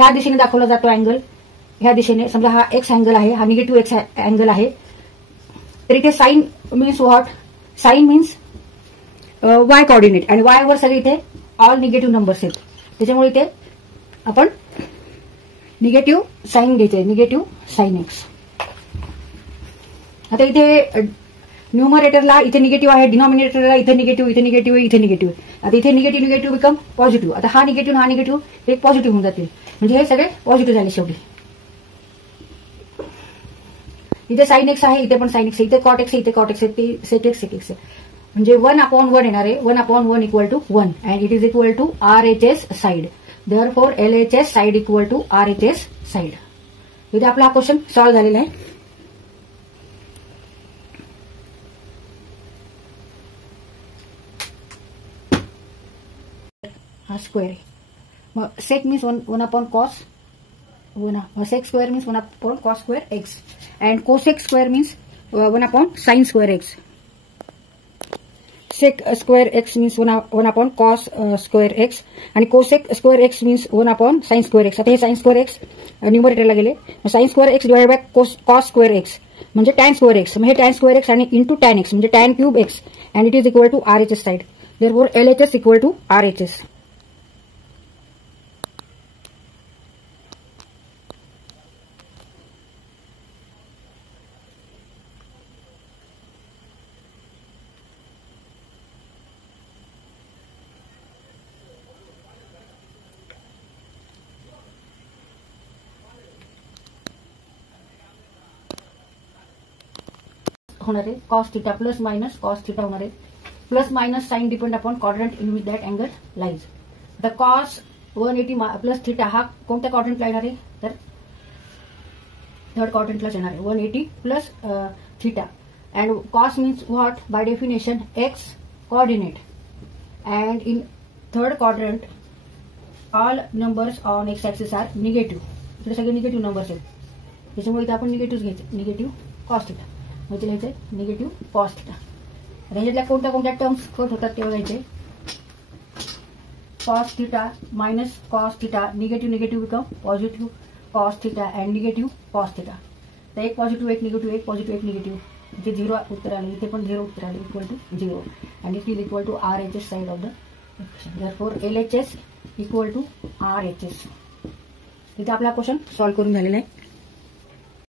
ह्या दिशेने दाखवला जातो अँगल, ह्या दिशेने. समजा हा एक्स अँगल आहे, हा निगेटिव्ह एक्स अँगल आहे. तर इथे sine means what? Sine means Y coordinate, आणि वाय वर सगळे इथे ऑल निगेटिव्ह नंबर्स आहेत. त्याच्यामुळे इथे आपण निगेटिव्ह साइन घ्यायचे, निगेटिव्ह साइन एक्स. आता इथे न्यूमरेटरला इथे निगेटिव्ह आहे, डिनॉमिनेटरला इथे निगेटिव्ह, इथे निगेटिव्ह, इथे निगेटिव्ह. आता इथे निगेटिव्ह निगेटिव्ह बिकम पॉझिटिव्ह. आता हा निगेटिव्ह हा निगेटिव्ह एक पॉझिटिव्ह होऊन जातील, म्हणजे हे सगळे पॉझिटिव्ह झाले शेवटी. इथे साइन एक्स आहे, इथे पण साइन एक्स आहे, इथे कॉट एक्स आहे, इथे कॉट एक्स आहे, ते सेक एक्स सेक एक्स आहे. म्हणजे 1/1 येणार आहे. 1/1 equal to 1 and it is equal to RHS side. Therefore LHS side equal to RHS side. इथे आपला हा क्वेश्चन सॉल्व्ह झालेला आहे. हा स्क्वेअर आहे. मग sec means 1/cos 1, sec square means 1/cos square x and cosec square means 1/sin square x. Sec square x means 1/cos square x आणि cosec square x means 1/sin square x. आता हे sine square x न्यूमरेटरला गेले. Sine square x divide by cos square x म्हणजे tan square x. मग हे tan square x आणि into tan x म्हणजे tan cube x and it is equal to RHS side. Therefore LHS equal to RHS. होणार आहे cos theta plus minus cos theta होणार आहे. Plus minus sign depend upon quadrant in with that angle lies. The cos 180 plus theta हा कोणत्या क्वाड्रंटला येणार आहे? तर third क्वाड्रंटलाच येणार आहे. 180 plus theta and cos means what? By definition X coordinate and in third quadrant all numbers on X axis are negative. इकडे सगळे negative numbers आहेत, त्याच्यामुळे इथे आपण निगेटिव्ह घ्यायचे. निगेटिव्ह कॉस थिटा म्हणजे लिहायचंय निगेटिव्ह कॉस थिटा. ह्याच्यातल्या कोणत्या कोणत्या टर्म्स कट होतात ते बघायचे. Cos theta minus cos theta, negative negative become positive cos theta and negative cos theta. तर एक पॉझिटिव्ह एक निगेटिव्ह, एक पॉझिटिव्ह एक निगेटिव्ह. इथे 0 उत्तर आले, इथे पण 0 उत्तर आले, equal to 0 and it is equal to RHS side of the equation. Therefore LHS equal to RHS. इथे आपला क्वेश्चन सॉल्व्ह करून झालेला आहे.